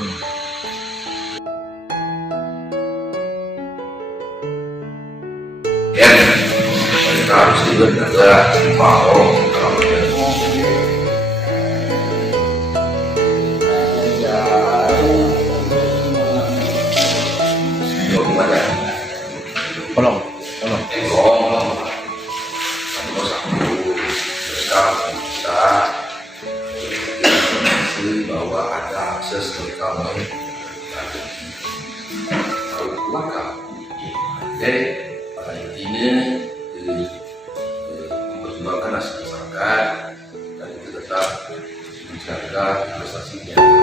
Ya, mereka harus dibenarga mau kalau Tolong. bahwa ada akses ke kami kalau maka jadi pada intinya mempertimbangkan hasil masyarakat dan kita tetap menjaga prestasi yang